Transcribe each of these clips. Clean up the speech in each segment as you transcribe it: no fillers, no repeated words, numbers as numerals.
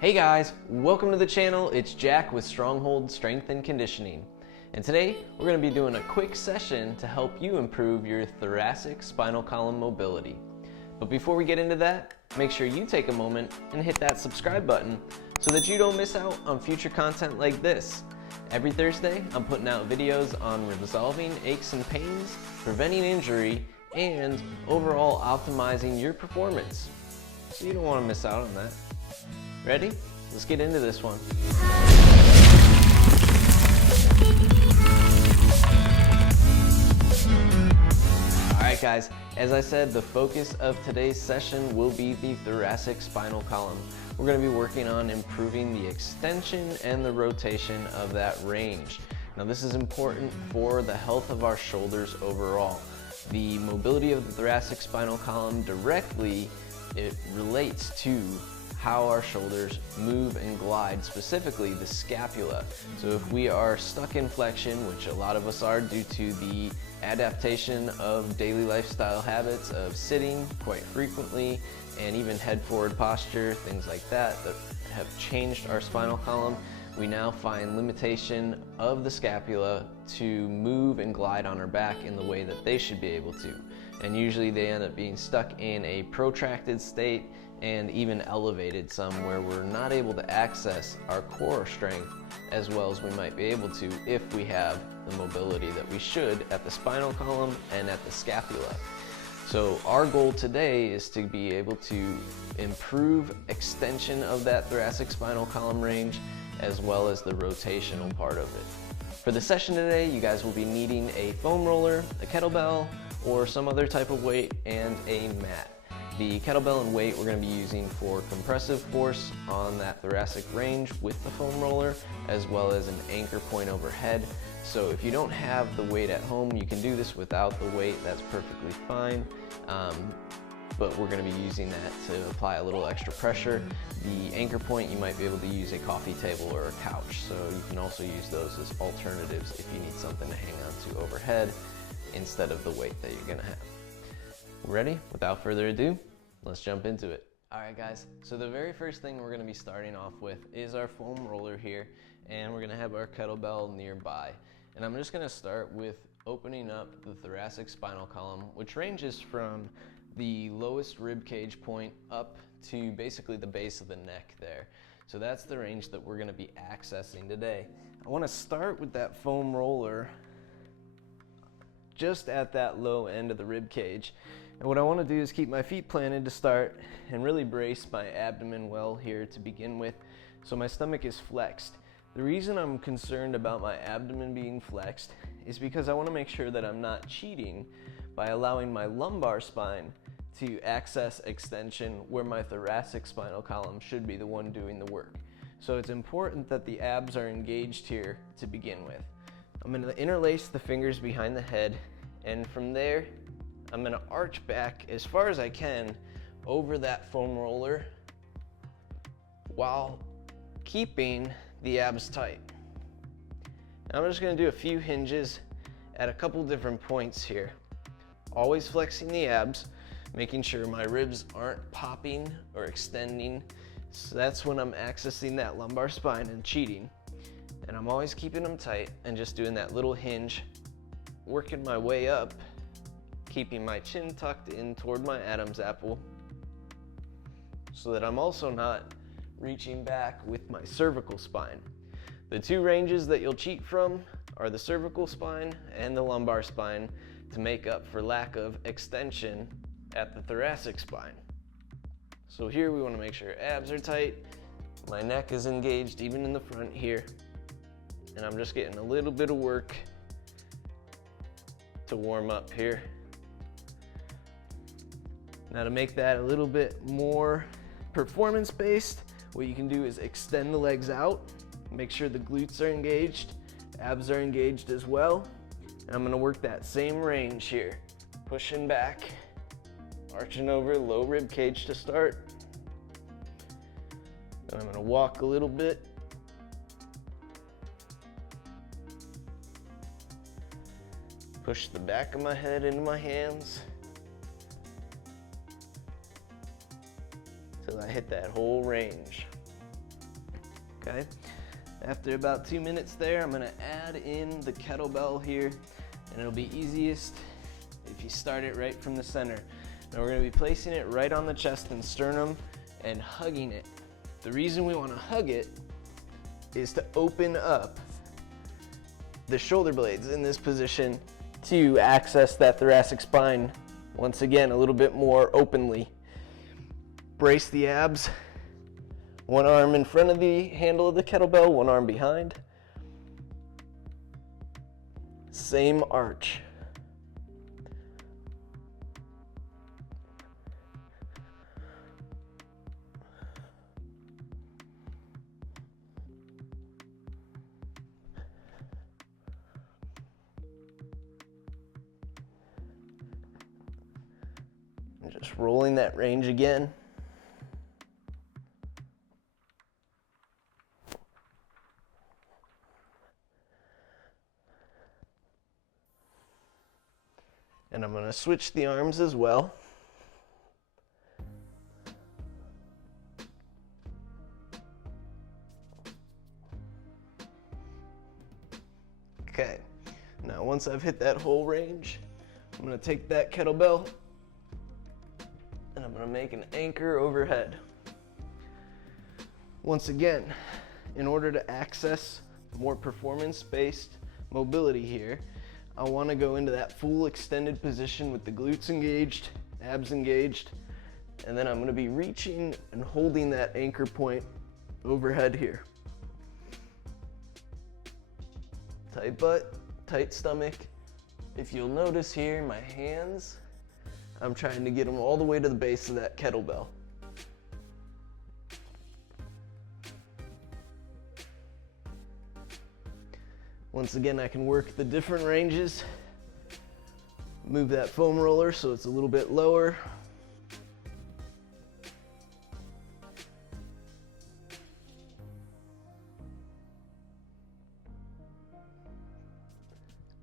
Hey guys, welcome to the channel. It's Jack with Stronghold Strength and Conditioning. And today we're going to be doing a quick session to help you improve your thoracic spinal column mobility. But before we get into that, make sure you take a moment and hit that subscribe button so that you don't miss out on future content like this. Every Thursday, I'm putting out videos on resolving aches and pains, preventing injury, and overall optimizing your performance. So you don't want to miss out on that. Ready? Let's get into this one. Alright guys, as I said, the focus of today's session will be the thoracic spinal column. We're going to be working on improving the extension and the rotation of that range. Now this is important for the health of our shoulders overall. The mobility of the thoracic spinal column directly relates to how our shoulders move and glide, specifically the scapula. So if we are stuck in flexion, which a lot of us are due to the adaptation of daily lifestyle habits of sitting quite frequently and even head forward posture, things like that have changed our spinal column, we now find limitation of the scapula to move and glide on our back in the way that they should be able to. And usually they end up being stuck in a protracted state and even elevated some, where we're not able to access our core strength as well as we might be able to if we have the mobility that we should at the spinal column and at the scapula. So our goal today is to be able to improve extension of that thoracic spinal column range as well as the rotational part of it. For the session today, you guys will be needing a foam roller, a kettlebell, or some other type of weight, and a mat. The kettlebell and weight we're going to be using for compressive force on that thoracic range with the foam roller, as well as an anchor point overhead. So if you don't have the weight at home, you can do this without the weight, that's perfectly fine. But we're going to be using that to apply a little extra pressure. The anchor point, you might be able to use a coffee table or a couch, so you can also use those as alternatives if you need something to hang on to overhead instead of the weight that you're going to have. Ready? Without further ado, let's jump into it. Alright guys, so the very first thing we're going to be starting off with is our foam roller here, and we're going to have our kettlebell nearby. And I'm just going to start with opening up the thoracic spinal column, which ranges from the lowest rib cage point up to basically the base of the neck there. So that's the range that we're going to be accessing today. I want to start with that foam roller just at that low end of the rib cage. And what I want to do is keep my feet planted to start and really brace my abdomen well here to begin with, so my stomach is flexed. The reason I'm concerned about my abdomen being flexed is because I want to make sure that I'm not cheating by allowing my lumbar spine to access extension where my thoracic spinal column should be the one doing the work. So it's important that the abs are engaged here to begin with. I'm going to interlace the fingers behind the head, and from there I'm going to arch back as far as I can over that foam roller while keeping the abs tight. Now I'm just going to do a few hinges at a couple different points here. Always flexing the abs, making sure my ribs aren't popping or extending. So that's when I'm accessing that lumbar spine and cheating. And I'm always keeping them tight and just doing that little hinge, working my way up, keeping my chin tucked in toward my Adam's apple so that I'm also not reaching back with my cervical spine. The two ranges that you'll cheat from are the cervical spine and the lumbar spine to make up for lack of extension at the thoracic spine. So here we want to make sure abs are tight, my neck is engaged even in the front here, and I'm just getting a little bit of work to warm up here. Now to make that a little bit more performance-based, what you can do is extend the legs out, make sure the glutes are engaged, abs are engaged as well. And I'm gonna work that same range here, pushing back, arching over, low rib cage to start. Then I'm gonna walk a little bit. Push the back of my head into my hands till I hit that whole range. okay? After about 2 minutes there, I'm gonna add in the kettlebell here, and it'll be easiest if you start it right from the center. Now we're gonna be placing it right on the chest and sternum and hugging it. The reason we wanna hug it is to open up the shoulder blades in this position to access that thoracic spine once again a little bit more openly. Brace the abs. One arm in front of the handle of the kettlebell, one arm behind. Same arch. And just rolling that range again. And I'm going to switch the arms as well. Okay, now once I've hit that whole range, I'm going to take that kettlebell and I'm going to make an anchor overhead. Once again, in order to access more performance-based mobility here, I want to go into that full extended position with the glutes engaged, abs engaged, and then I'm going to be reaching and holding that anchor point overhead here. Tight butt, tight stomach. If you'll notice here, my hands, I'm trying to get them all the way to the base of that kettlebell. Once again, I can work the different ranges. Move that foam roller so it's a little bit lower.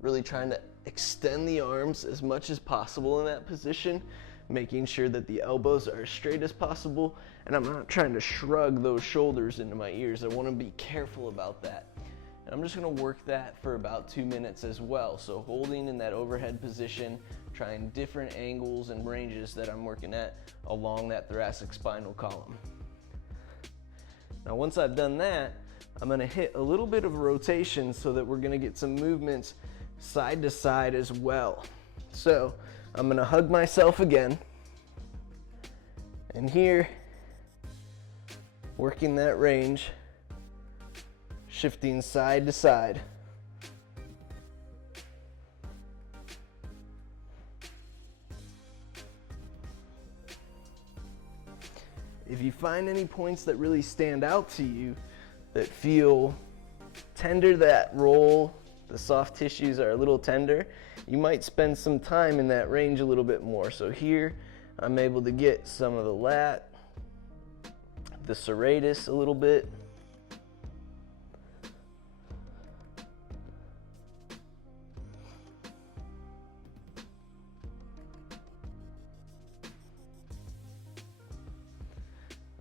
Really trying to extend the arms as much as possible in that position, making sure that the elbows are as straight as possible, and I'm not trying to shrug those shoulders into my ears. I want to be careful about that. And I'm just going to work that for about 2 minutes as well. So holding in that overhead position, trying different angles and ranges that I'm working at along that thoracic spinal column. Now once I've done that, I'm going to hit a little bit of rotation so that we're going to get some movements side to side as well. So I'm going to hug myself again, and here, working that range, shifting side to side. If you find any points that really stand out to you, that feel tender, that roll, the soft tissues are a little tender, you might spend some time in that range a little bit more. So here, I'm able to get some of the lat, the serratus a little bit.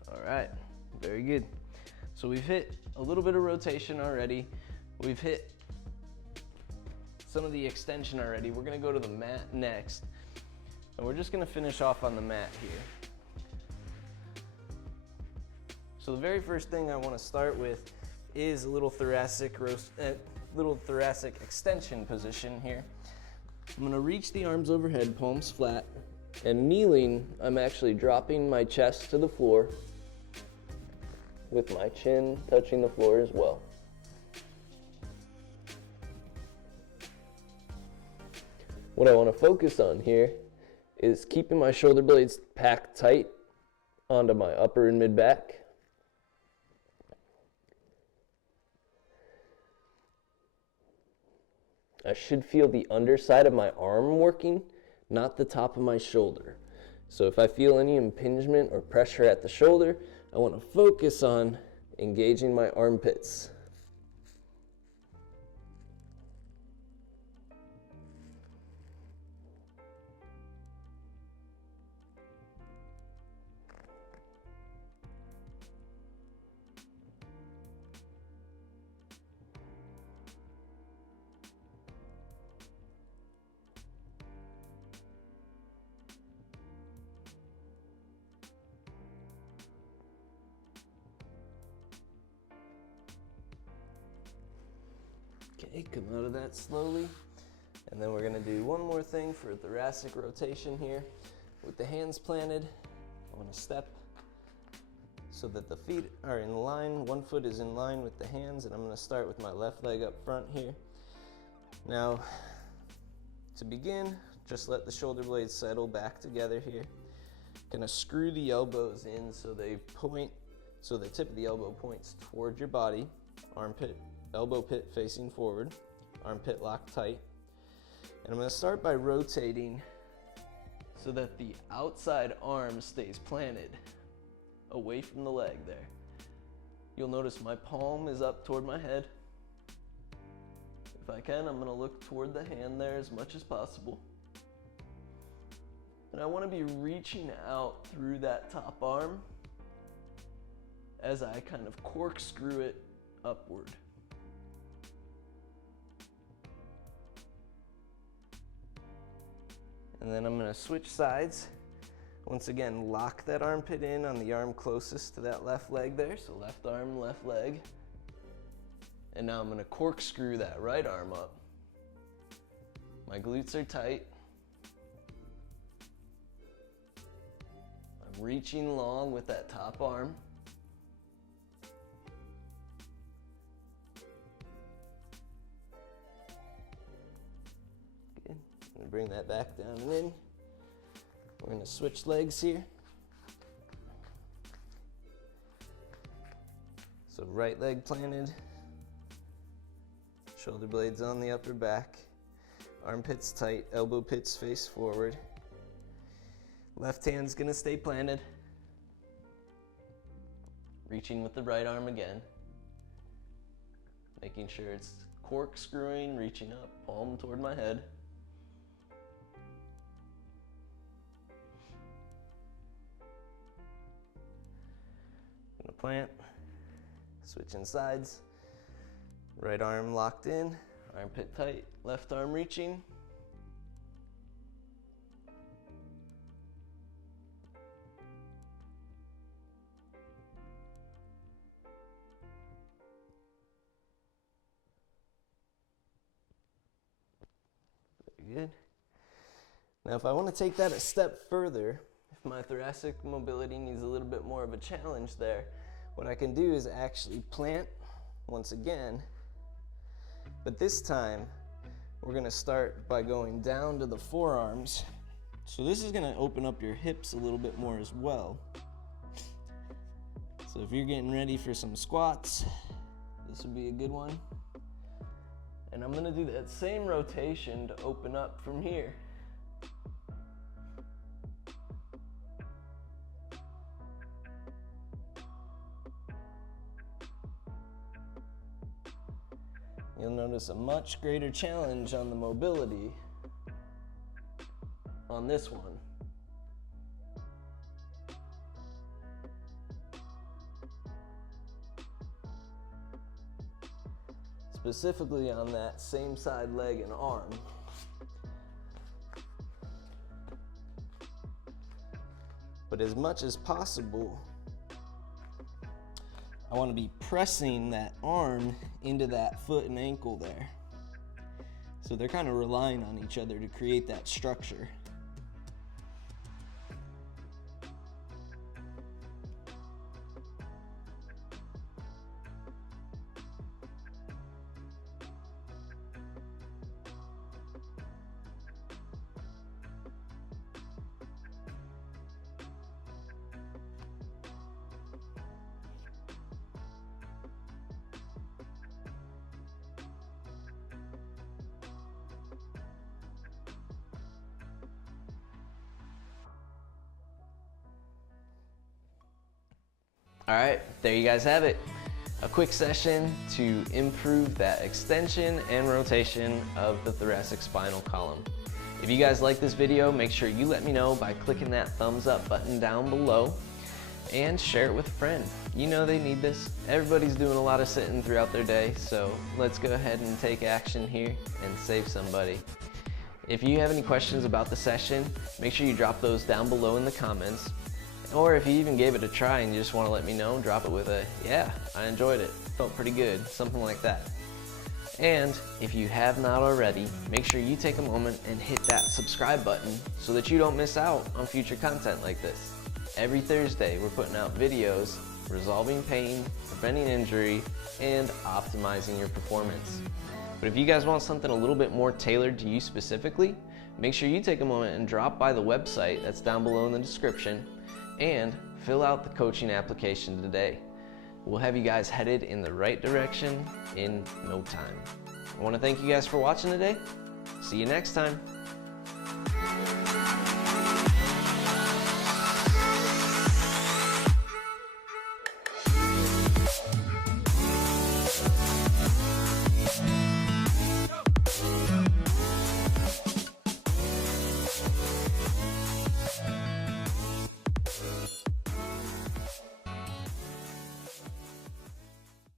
All right, very good. So we've hit a little bit of rotation already. We've hit some of the extension already. We're gonna go to the mat next, and we're just gonna finish off on the mat here. So the very first thing I wanna start with is a little thoracic extension position here. I'm gonna reach the arms overhead, palms flat, and kneeling, I'm actually dropping my chest to the floor with my chin touching the floor as well. What I want to focus on here is keeping my shoulder blades packed tight onto my upper and mid back. I should feel the underside of my arm working, not the top of my shoulder. So if I feel any impingement or pressure at the shoulder, I want to focus on engaging my armpits. Okay, come out of that slowly. And then we're gonna do one more thing for thoracic rotation here. With the hands planted, I wanna step so that the feet are in line. One foot is in line with the hands, and I'm gonna start with my left leg up front here. Now, to begin, just let the shoulder blades settle back together here. Gonna screw the elbows in so they point, so the tip of the elbow points toward your body. Armpit, elbow pit facing forward, armpit locked tight. And I'm gonna start by rotating so that the outside arm stays planted away from the leg there. You'll notice my palm is up toward my head. If I can, I'm gonna look toward the hand there as much as possible. And I wanna be reaching out through that top arm as I kind of corkscrew it upward. And then I'm gonna switch sides. Once again, lock that armpit in on the arm closest to that left leg there. So left arm, left leg. And now I'm gonna corkscrew that right arm up. My glutes are tight. I'm reaching long with that top arm. Good. I'm gonna bring that back down and in. We're gonna switch legs here. So right leg planted, shoulder blades on the upper back, armpits tight, elbow pits face forward. Left hand's gonna stay planted. Reaching with the right arm again. Making sure it's corkscrewing, reaching up, palm toward my head. Gonna plant, switching sides, right arm locked in, armpit tight, left arm reaching. Very good. Now if I want to take that a step further, if my thoracic mobility needs a little bit more of a challenge there, what I can do is actually plant once again, but this time we're gonna start by going down to the forearms. So this is gonna open up your hips a little bit more as well. So if you're getting ready for some squats, this would be a good one. And I'm gonna do that same rotation to open up from here. You'll notice a much greater challenge on the mobility on this one. Specifically on that same side leg and arm. But as much as possible, I want to be pressing that arm into that foot and ankle there. So they're kind of relying on each other to create that structure. All right, there you guys have it. A quick session to improve that extension and rotation of the thoracic spinal column. If you guys like this video, make sure you let me know by clicking that thumbs up button down below and share it with a friend. You know they need this. Everybody's doing a lot of sitting throughout their day, so let's go ahead and take action here and save somebody. If you have any questions about the session, make sure you drop those down below in the comments. Or if you even gave it a try and you just want to let me know, drop it with a, yeah, I enjoyed it, felt pretty good, something like that. And if you have not already, make sure you take a moment and hit that subscribe button so that you don't miss out on future content like this. Every Thursday, we're putting out videos resolving pain, preventing injury, and optimizing your performance. But if you guys want something a little bit more tailored to you specifically, make sure you take a moment and drop by the website that's down below in the description and fill out the coaching application today. We'll have you guys headed in the right direction in no time. I want to thank you guys for watching today. See you next time.